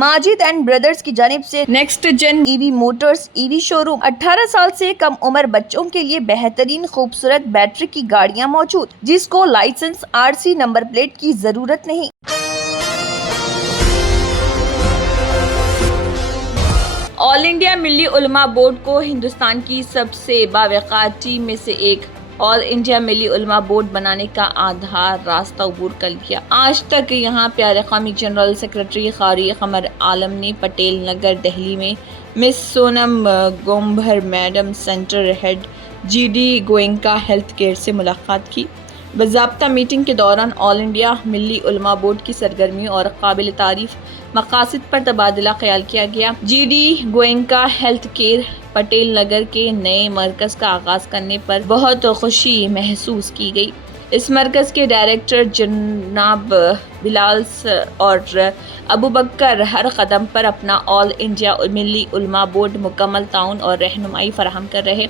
Majid and brothers की जानिब से next gen EV motors EV showroom 18 साल से कम उम्र बच्चों के लिए बेहतरीन खूबसूरत बैटरी की गाड़ियां मौजूद, जिसको लाइसेंस आरसी नंबर प्लेट की जरूरत नहीं। ऑल इंडिया मिल्ली उलमा बोर्ड को हिंदुस्तान की सबसे बावक़ार टीम में से एक ऑल इंडिया मिल्ली उलमा बोर्ड बनाने का आधार रास्ता अबूर कर लिया। आज तक यहाँ प्यारे कौमी जनरल सेक्रेटरी क़ारी क़मर आलम ने पटेल नगर दिल्ली में miss Sonam Gombhar madam centre head GD Goenka health care से मुलाकात की। बाज़ाब्ता मीटिंग के दौरान ऑल इंडिया मिल्ली उलमा बोर्ड की सरगर्मियों और काबिल तारीफ मकासद पर तबादला ख्याल किया गया। GD Goenka health care Patel Nagar के नए मरकज़ का आगाज़ करने पर बहुत खुशी महसूस की गई। इस मरकज़ के डायरेक्टर जनाब बिलाल और अबू बकर हर कदम पर अपना ऑल इंडिया मिल्ली उलमा बोर्ड मुकम्मल ताउन और रहनुमाई फराहम कर रहे।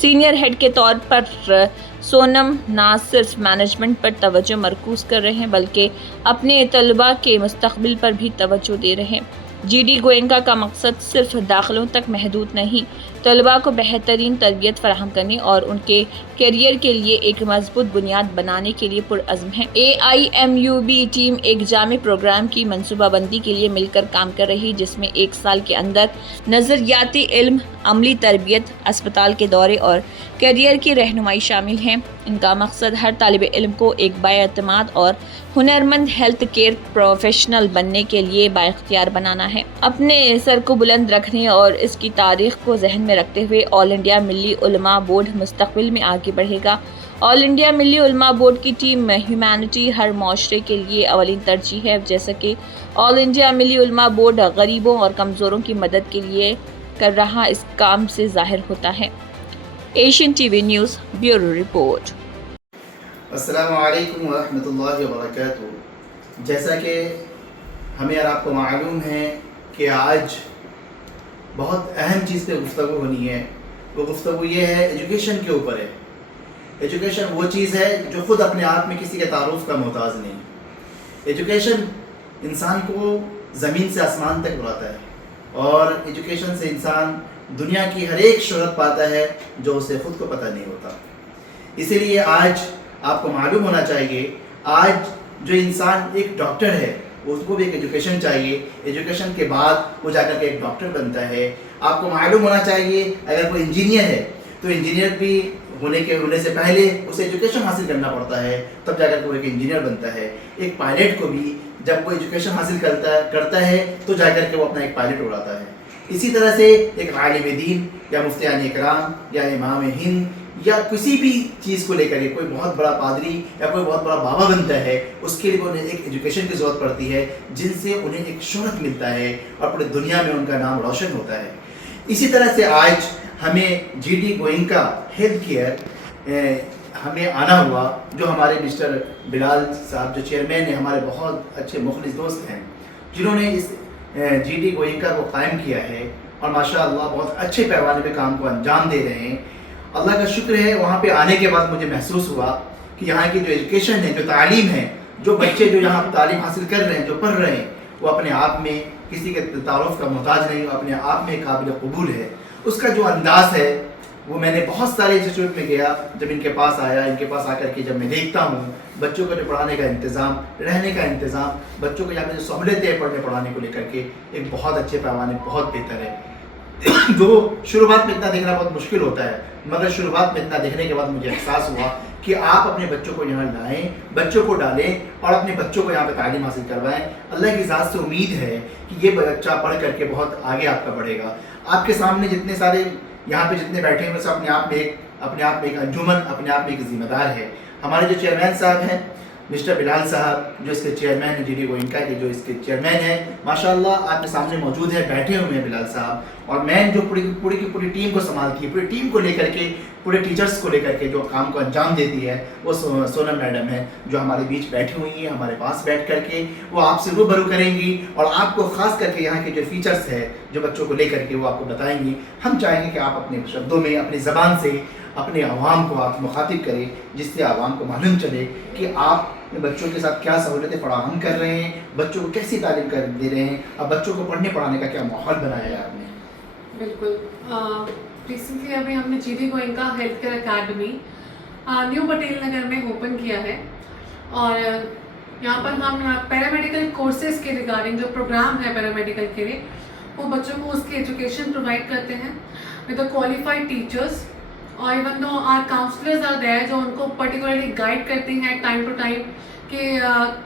सीनियर हेड के तौर पर सोनम ना सिर्फ मैनेजमेंट पर तवज्जो मरकूज़ कर रहे हैं बल्कि अपने तलबा के मुस्तक़बिल पर भी तवज्जो दे रहे हैं। GD गोयनका का मकसद सिर्फ दाखिलों तक महदूद नहीं, तलबा को बेहतरीन तरबियत फराहम करने और उनके करियर के लिए एक मजबूत बुनियाद बनाने के लिए पुरअज़्म है। AIMUB टीम एक जामे प्रोग्राम की मनसूबाबंदी के लिए मिलकर काम कर रही, जिसमें 1 साल के अंदर नज़रियाती इल्म, अमली तरबियत, अस्पताल के दौरे और करियर की रहनुमाई शामिल हैं। इनका मकसद हर तालिब इल्म को एक बाएतमाद और हुनरमंद हेल्थ केयर प्रोफेशनल बनने के लिए बाइख्तियार बनाना है। अपने सर को बुलंद रखने और इसकी तारीख को जहन में रखते हुए ऑल इंडिया मिल्ली उलमा बोर्ड मुस्तक़बिल में आगे बढ़ेगा। ऑल इंडिया मिल्ली उलमा बोर्ड की टीम ह्यूमैनिटी हर माशरे के लिए अवलीन तरजीह है, जैसा कि ऑल इंडिया मिल्ली उलमा बोर्ड गरीबों और कमज़ोरों की मदद के लिए कर रहा इस काम से ज़ाहिर होता है। Asian TV news bureau report. अस्सलामु अलैकुम व रहमतुल्लाहि व बरकातुहू। जैसा कि हमें और आपको मालूम है कि आज बहुत अहम चीज़ पे गुफ्तगू होनी है। वो गुफ्तगू ये है, एजुकेशन के ऊपर है। एजुकेशन वो चीज़ है जो ख़ुद अपने आप में किसी के तारुफ का मोहताज नहीं। एजुकेशन इंसान को ज़मीन से आसमान तक बुलाता है और एजुकेशन से इंसान दुनिया की हर एक शोहरत पाता है जो उसे ख़ुद को पता नहीं होता। इसीलिए आज आपको मालूम होना चाहिए, आज जो इंसान एक डॉक्टर है उसको भी एक एजुकेशन चाहिए। एजुकेशन के बाद वो जाकर के एक डॉक्टर बनता है। आपको मालूम होना चाहिए, अगर कोई इंजीनियर है तो इंजीनियर भी होने से पहले उसे एजुकेशन हासिल करना पड़ता है, तब जाकर के वो एक इंजीनियर बनता है। एक पायलट को भी जब वो एजुकेशन हासिल करता है तो जाकर के वो अपना एक पायलट उड़ाता है। इसी तरह से एक आलिम दीन या मुफ्तियान इकराम या इमाम हिंद या किसी भी चीज़ को लेकर कोई बहुत बड़ा पादरी या कोई बहुत बड़ा बाबा बनता है, उसके लिए उन्हें एक एजुकेशन की ज़रूरत पड़ती है, जिनसे उन्हें एक शोहरत मिलता है और पूरी दुनिया में उनका नाम रोशन होता है। इसी तरह से आज हमें GD गोयनका हेल्थ केयर हमें आना हुआ, जो हमारे मिस्टर बिलाल साहब जो चेयरमैन हैं, हमारे बहुत अच्छे मुखलिस दोस्त हैं, जिन्होंने इस GD गोयनका को कायम किया है और माशाअल्लाह बहुत अच्छे पैमाने पे काम को अंजाम दे रहे हैं। अल्लाह का शुक्र है। वहाँ पे आने के बाद मुझे महसूस हुआ कि यहाँ की जो एजुकेशन है, जो तालीम है, जो बच्चे जो यहाँ तालीम हासिल कर रहे हैं, जो पढ़ रहे हैं, वो अपने आप में किसी के तारुफ का मोहताज नहीं, अपने आप में काबिल कबूल है। उसका जो अंदाज़ है वो मैंने बहुत सारे इंस्टीट्यूट में गया, जब इनके पास आया, इनके पास आकर के जब मैं देखता हूँ बच्चों को जो पढ़ाने का इंतज़ाम, रहने का इंतज़ाम, बच्चों को यहाँ पे जो सहूलतें हैं पढ़ने पढ़ाने को लेकर के, एक बहुत अच्छे पैमाने बहुत बेहतर है। जो शुरुआत में इतना देखना बहुत मुश्किल होता है, मगर शुरुआत में इतना देखने के बाद मुझे एहसास हुआ कि आप अपने बच्चों को यहाँ लाएं, बच्चों को डालें और अपने बच्चों को यहाँ पे तालीम हासिल करवाएं। अल्लाह की ज़ात से उम्मीद है कि ये बच्चा पढ़ करके बहुत आगे आपका बढ़ेगा। आपके सामने जितने सारे यहाँ पे जितने बैठे हैं, सब अपने आप में एक अंजुमन, अपने आप में एक जिम्मेदार है। हमारे जो चेयरमैन साहब हैं मिस्टर बिलाल साहब, जो इसके चेयरमैन हैं, GD गोयनका के जो इसके चेयरमैन हैं, माशाल्लाह आपके सामने मौजूद है, बैठे हुए हैं बिलाल साहब। और मैं जो पूरी की टीम को संभालती है, पूरी टीम को लेकर के, पूरे टीचर्स को लेकर के जो काम को अंजाम देती है, वो सोनम मैडम है, जो हमारे बीच बैठी हुई है, हमारे पास बैठ करके वो आपसे रूबरू करेंगी और आपको ख़ास करके यहाँ के जो फीचर्स है, जो बच्चों को लेकर के वो आपको बताएंगी। हम चाहेंगे कि आप अपने शब्दों में, अपनी ज़बान से अपने आवाम को आप मुखातिब करें, जिससे आवाम को मालूम चले कि आप में बच्चों के साथ क्या सहूलतें फराहम कर रहे हैं, बच्चों को कैसी तालीम कर दे रहे हैं, अब बच्चों को पढ़ने पढ़ाने का क्या माहौल बनाया है आपने? बिल्कुल। रिसेंटली अभी हमने GD Goenka health care academy new Patel Nagar में ओपन किया है और यहाँ पर हम पैरामेडिकल कोर्सेज के रिगार्डिंग जो प्रोग्राम है पैरामेडिकल के लिए वो बच्चों को उसकी एजुकेशन प्रोवाइड करते हैं विद द क्वालिफाइड टीचर्स और इवन दो आर काउंसलर्स आर देयर जो उनको पर्टिकुलरली गाइड करती हैं टाइम टू टाइम कि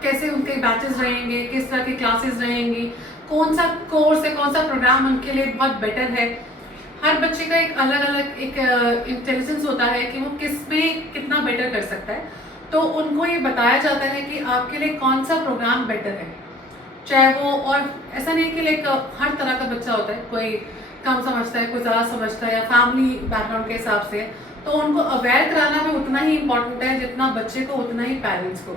कैसे उनके बैचेस रहेंगे, किस तरह की क्लासेस रहेंगी, कौन सा कोर्स है, कौन सा प्रोग्राम उनके लिए बहुत बेटर है। हर बच्चे का एक अलग अलग एक इंटेलिजेंस होता है कि वो किस में कितना बेटर कर सकता है, तो उनको ये बताया जाता है कि आपके लिए कौन सा प्रोग्राम बेटर है। चाहे वो, और ऐसा नहीं कि लाइक हर तरह का बच्चा होता है, कोई कम समझता है, कोई ज़्यादा समझता है या फैमिली बैकग्राउंड के हिसाब से, तो उनको अवेयर कराना भी उतना ही इम्पोर्टेंट है जितना बच्चे को उतना ही पेरेंट्स को।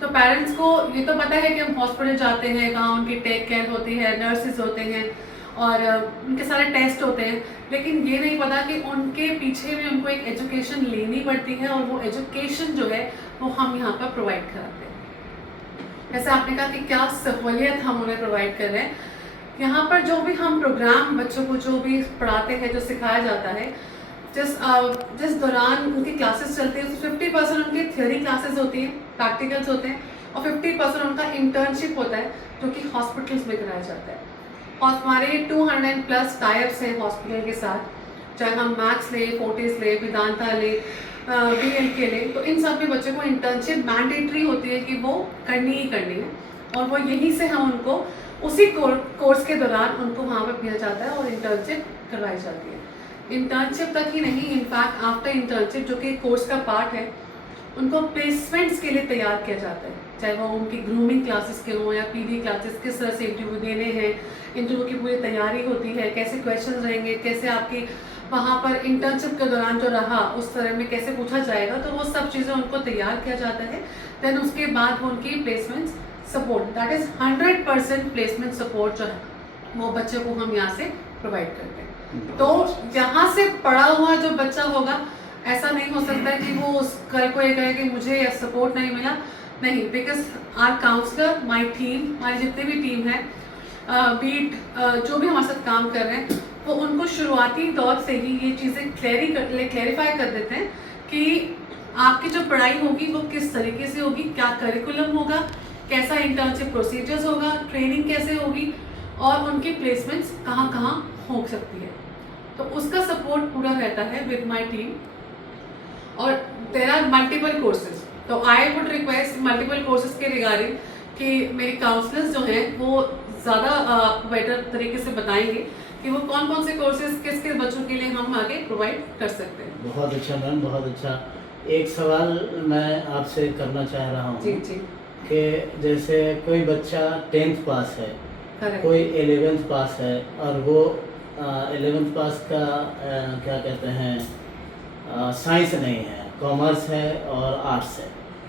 तो पेरेंट्स को ये तो पता है कि हम हॉस्पिटल जाते हैं, वहाँ उनकी टेक केयर होती है, नर्सेज होते हैं और उनके सारे टेस्ट होते हैं, लेकिन ये नहीं पता कि उनके पीछे में उनको एक एजुकेशन लेनी पड़ती है और वो एजुकेशन जो है वो हम यहाँ पर प्रोवाइड कराते हैं। जैसे आपने कहा कि क्या सहूलियत हम उन्हें प्रोवाइड कर रहे हैं, यहाँ पर जो भी हम प्रोग्राम बच्चों को जो भी पढ़ाते हैं, जो सिखाया जाता है, जिस दौरान उनकी क्लासेस चलती है, 50% उनकी थ्योरी क्लासेस होती हैं, प्रैक्टिकल्स होते हैं और 50% उनका इंटर्नशिप होता है जो कि हॉस्पिटल्स में कराया जाता है। और हमारे 200+ टाइप्स हैं हॉस्पिटल के साथ, चाहे हम मैक्स ले, फोर्टिस ले, वेदांता ले, BLK ले, तो इन सब में बच्चों को इंटर्नशिप मैंडेटरी होती है कि वो करनी ही करनी है और वो यहीं से हम उनको उसी कोर्स के दौरान उनको वहाँ पर भेजा जाता है और इंटर्नशिप करवाई जाती है। इंटर्नशिप तक ही नहीं, इनफैक्ट आफ्टर इंटर्नशिप जो कि कोर्स का पार्ट है, उनको प्लेसमेंट्स के लिए तैयार किया जाता है, चाहे वो उनकी ग्रूमिंग क्लासेस के हों या PD क्लासेस, किस तरह से इंटरव्यू देने हैं, इंटरव्यू की पूरी तैयारी होती है, कैसे क्वेश्चन रहेंगे, कैसे आपकी वहाँ पर इंटर्नशिप के दौरान जो रहा उस तरह में कैसे पूछा जाएगा, तो वो सब चीज़ें उनको तैयार किया जाता है। देन उसके बाद वो उनकी placement support, that is 100% placement support जो है वो बच्चे को हम यहाँ से प्रोवाइड करते हैं। तो यहाँ से पढ़ा हुआ जो बच्चा होगा, ऐसा नहीं हो सकता है कि वो उस कल को ये कहे कि मुझे सपोर्ट नहीं मिला, नहीं, because our counsellor, my team, हमारी जितनी भी टीम है, बीट जो भी हमारे साथ काम कर रहे हैं, वो उनको शुरुआती दौर से ही ये चीज़ें क्लैरिफाई कर देते हैं कि आपकी जो पढ़ाई होगी वो किस तरीके से होगी, क्या करिकुलम होगा, कैसा इंटर्नशिप प्रोसीजर्स होगा, ट्रेनिंग कैसे होगी और उनकी प्लेसमेंट्स कहाँ कहाँ हो सकती है। तो उसका सपोर्ट पूरा रहता है विद माई टीम। और देयर आर मल्टीपल कोर्सेज, तो I would request multiple courses के रिगार्डिंग कि मेरे काउंसलर्स जो हैं वो ज़्यादा बेटर तरीके से बताएंगे कि वो कौन कौन से कोर्सेज किस किस बच्चों के लिए हम आगे प्रोवाइड कर सकते हैं। बहुत अच्छा मैम, बहुत अच्छा। एक सवाल मैं आपसे करना चाह रहा हूँ जी जी, कि जैसे कोई बच्चा 10th पास है, करेक्ट, कोई 11th पास है और वो 11th पास का क्या कहते हैं साइंस नहीं है, कॉमर्स है और आर्ट्स है,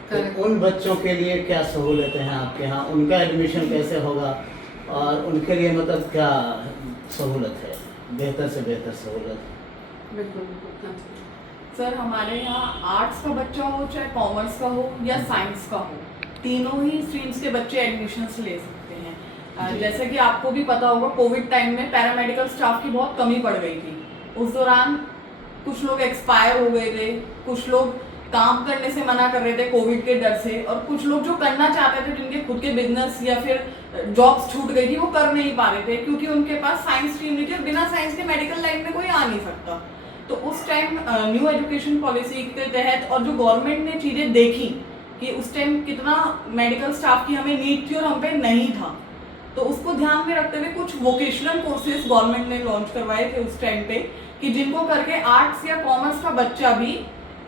करेक्ट। तो उन बच्चों के लिए क्या सहूलतें हैं आपके यहाँ, उनका एडमिशन कैसे होगा और उनके लिए मतलब क्या सहूलत है, बेहतर से बेहतर सहूलत? बिल्कुल बिल्कुल, हाँ जी। सर हमारे यहाँ आर्ट्स का बच्चा हो चाहे कॉमर्स का हो या साइंस का हो, तीनों ही स्ट्रीम्स के बच्चे एडमिशन्स ले सकते हैं। जैसे कि आपको भी पता होगा, कोविड टाइम में पैरामेडिकल स्टाफ की बहुत कमी पड़ गई थी। उस दौरान कुछ लोग एक्सपायर हो गए थे, कुछ लोग काम करने से मना कर रहे थे कोविड के डर से, और कुछ लोग जो करना चाहते थे, जिनके खुद के बिजनेस या फिर जॉब्स छूट गई थी, वो कर नहीं पा रहे थे क्योंकि उनके पास साइंस स्ट्रीम नहीं थी और बिना साइंस के मेडिकल लाइन में कोई आ नहीं सकता। तो उस टाइम न्यू एजुकेशन पॉलिसी के तहत और जो गवर्नमेंट ने चीज़ें देखी कि उस टाइम कितना मेडिकल स्टाफ की हमें नीड थी और हम पे नहीं था, तो उसको ध्यान में रखते हुए कुछ वोकेशनल कोर्सेज गवर्नमेंट ने लॉन्च करवाए थे उस टाइम पे, कि जिनको करके आर्ट्स या कॉमर्स का बच्चा भी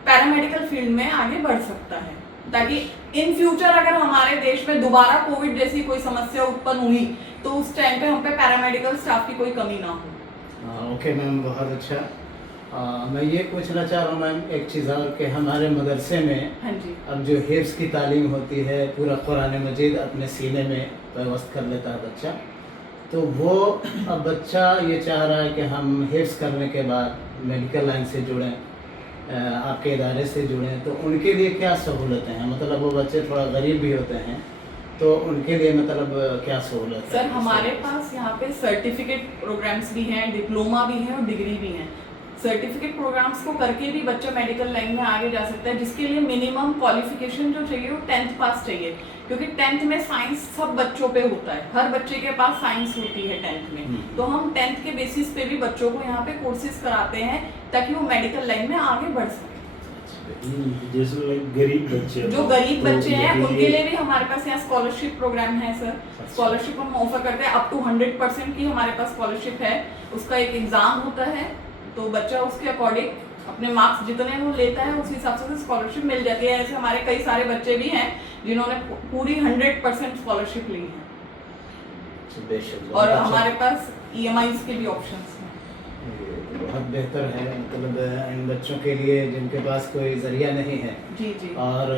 पैरामेडिकल फील्ड में आगे बढ़ सकता है, ताकि इन फ्यूचर अगर हमारे देश में दोबारा कोविड जैसी कोई समस्या उत्पन्न हुई तो उस टाइम पे हम पे पैरामेडिकल स्टाफ की कोई कमी ना हो। ओके मैम, बहुत अच्छा। मैं ये पूछना चाह रहा हूँ मैम एक चीज़ और, कि हमारे मदरसे में हाँ जी, अब जो हिफ्ज़ की तालीम होती है, पूरा कुरान मजीद अपने सीने में व्यवस्थ कर लेता है बच्चा, तो वो अब बच्चा ये चाह रहा है कि हम हिफ्ज़ करने के बाद मेडिकल लाइन से जुड़ें, आपके इदारे से जुड़े हैं, तो उनके लिए क्या सहूलतें हैं? मतलब वो बच्चे थोड़ा गरीब भी होते हैं, तो उनके लिए मतलब क्या सहूलत है? सर हमारे पास यहाँ पे सर्टिफिकेट प्रोग्राम्स भी हैं, डिप्लोमा भी हैं और डिग्री भी हैं। सर्टिफिकेट प्रोग्राम्स को करके भी बच्चा मेडिकल लाइन में आगे जा सकता है, जिसके लिए मिनिमम क्वालिफिकेशन जो चाहिए वो 10th पास चाहिए, क्योंकि 10th में साइंस सब बच्चों पे होता है, हर बच्चे के पास साइंस होती है 10th में। तो हम 10th के बेसिस पे भी बच्चों को यहाँ पे कोर्सेज कराते हैं ताकि वो मेडिकल लाइन में आगे बढ़ सके। जैसे गरीब बच्चे जो गरीब तो बच्चे हैं उनके उनके लिए भी हमारे पास यहाँ स्कॉलरशिप प्रोग्राम है सर। स्कॉलरशिप हम ऑफर करते हैं, अप टू 100% की हमारे पास स्कॉलरशिप है। उसका एक एग्जाम होता है, तो बच्चा उसके अकॉर्डिंग अपने मार्क्स जितने वो लेता है उस हिसाब से स्कॉलरशिप मिल जाती है। ऐसे हमारे कई सारे बच्चे भी हैं जिन्होंने पूरी 100% स्कॉलरशिप ली है, बेशक, और बहुत अच्छा। हमारे पास EMIs के भी ऑप्शंस हैं। बहुत बेहतर है, मतलब इन बच्चों के लिए जिनके पास कोई ज़रिया नहीं है जी जी और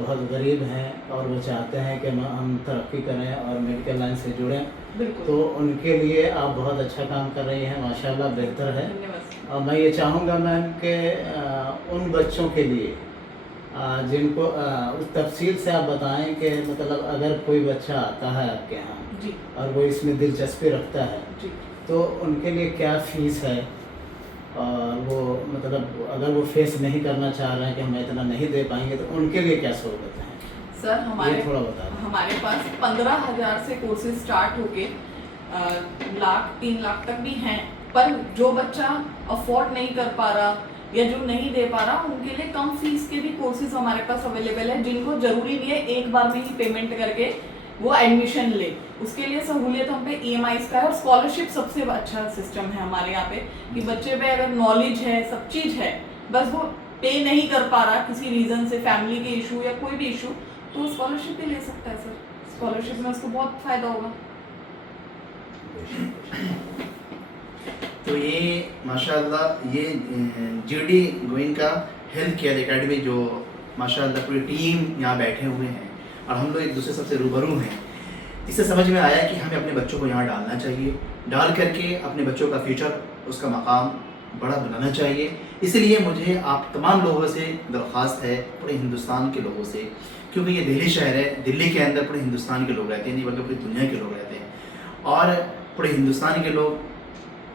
बहुत गरीब हैं और वो चाहते हैं कि हम तरक्की करें और मेडिकल लाइन से जुड़ें, बिल्कुल, तो उनके लिए आप बहुत अच्छा काम कर रही हैं, माशाल्लाह, बेहतर है। धन्यवाद। और मैं ये चाहूँगा मैम कि उन बच्चों के लिए जिनको उस तफसील से आप बताएं कि मतलब अगर कोई बच्चा आता है आपके यहाँ जी और वो इसमें दिलचस्पी रखता है, जी तो उनके लिए क्या फ़ीस है, और वो मतलब अगर वो फेस नहीं करना चाह रहे हैं कि हम इतना नहीं दे पाएंगे, तो उनके लिए क्या सहूलत है? सर ये थोड़ा बता दें। हमारे पास 15,000 से कोर्सेज स्टार्ट होके लाख 3 लाख तक भी हैं, पर जो बच्चा अफोर्ड नहीं कर पा रहा या जो नहीं दे पा रहा उनके लिए कम फीस के भी कोर्सेज हमारे पास अवेलेबल है, जिनको जरूरी नहीं है एक बार में ही पेमेंट करके वो एडमिशन ले। उसके लिए सहूलियत हम पे EMIs का है, और स्कॉलरशिप सबसे अच्छा सिस्टम है हमारे यहाँ पे कि बच्चे पे अगर नॉलेज है, सब चीज़ है, बस वो पे नहीं कर पा रहा किसी रीज़न से, फैमिली के इशू या कोई भी इशू, तो स्कॉलरशिप भी ले सकता है सर। स्कॉलरशिप में उसको बहुत फ़ायदा होगा। तो ये माशाल्लाह ये GD Goenka health care academy जो माशाल्लाह पूरी टीम यहाँ बैठे हुए हैं और हम लोग एक दूसरे सबसे रूबरू हैं, इससे समझ में आया कि हमें अपने बच्चों को यहाँ डालना चाहिए, डाल करके अपने बच्चों का फ्यूचर, उसका मकाम बड़ा बनाना चाहिए। इसलिए मुझे आप तमाम लोगों से दरख्वास्त है, पूरे हिंदुस्तान के लोगों से, क्योंकि ये दिल्ली शहर है, दिल्ली के अंदर पूरे हिंदुस्तान के लोग रहते हैं, नहीं बल्कि पूरी दुनिया के लोग रहते हैं, और पूरे हिंदुस्तान के लोग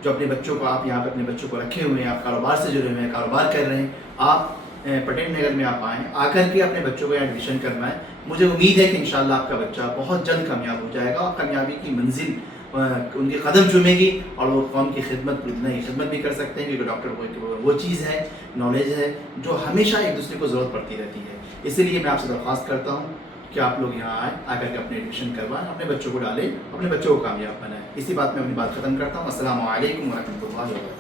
जो अपने बच्चों को, आप यहाँ पे अपने बच्चों को रखे हुए हैं, आप कारोबार से जुड़े हुए हैं, कारोबार कर रहे हैं, आप पटेल नगर में आप आएँ, आकर के अपने बच्चों को यहाँ एडमिशन करवाएं। मुझे उम्मीद है कि इंशाल्लाह आपका बच्चा बहुत जल्द कामयाब हो जाएगा और कामयाबी की मंजिल उनके कदम चूमेगी और वो कौम की खिदमत, पूरी दुनिया की खिदमत भी कर सकते हैं, क्योंकि डॉक्टर वो चीज़ है, नॉलेज है जो हमेशा एक दूसरे को ज़रूरत पड़ती रहती है। इसीलिए मैं आपसे दरख्वास्त करता हूँ कि आप लोग यहाँ आएँ, आकर के अपने एडमिशन करवाएं, अपने बच्चों को डालें, अपने बच्चों को कामयाब बनाएं। इसी बात में अपनी बात ख़त्म करता हूँ। अस्सलामु अलैकुम वरहमतुल्लाहि वबरकातुहू।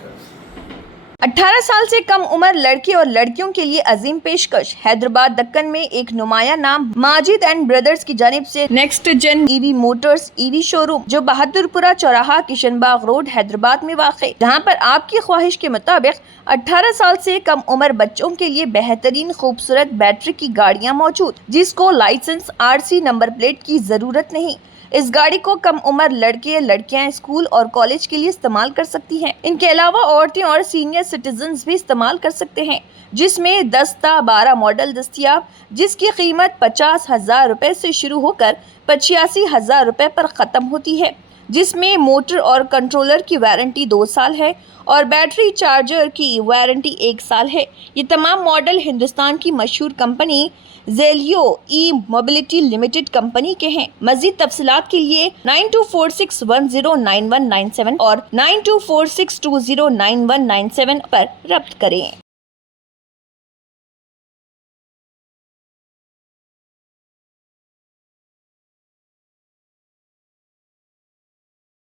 18 साल से कम उम्र लड़के और लड़कियों के लिए अजीम पेशकश। हैदराबाद दक्कन में एक नुमाया नाम माजिद एंड ब्रदर्स की जानिब से next gen EV motors EV showroom, जो बहादुरपुरा चौराहा, किशनबाग रोड, हैदराबाद में वाक़, जहां पर आपकी ख्वाहिश के मुताबिक 18 साल से कम उम्र बच्चों के लिए बेहतरीन खूबसूरत बैटरी की गाड़ियां मौजूद, जिसको लाइसेंस RC नंबर प्लेट की जरूरत नहीं। इस गाड़ी को कम उम्र लड़के लड़कियां स्कूल और कॉलेज के लिए इस्तेमाल कर सकती हैं। इनके अलावा औरतें और सीनियर सिटीजन्स भी इस्तेमाल कर सकते हैं, जिसमें 10 ता 12 मॉडल दस्तियाब, जिसकी कीमत 50,000 रुपए से शुरू होकर 85,000 रुपए पर ख़त्म होती है, जिसमें मोटर और कंट्रोलर की वारंटी 2 साल है और बैटरी चार्जर की वारंटी 1 साल है। ये तमाम मॉडल हिंदुस्तान की मशहूर कंपनी जेलियो मोबिलिटी लिमिटेड कंपनी के हैं। मज़ीद तफसीलात के लिए 9246109197 और 9246209197 पर रब्त करें।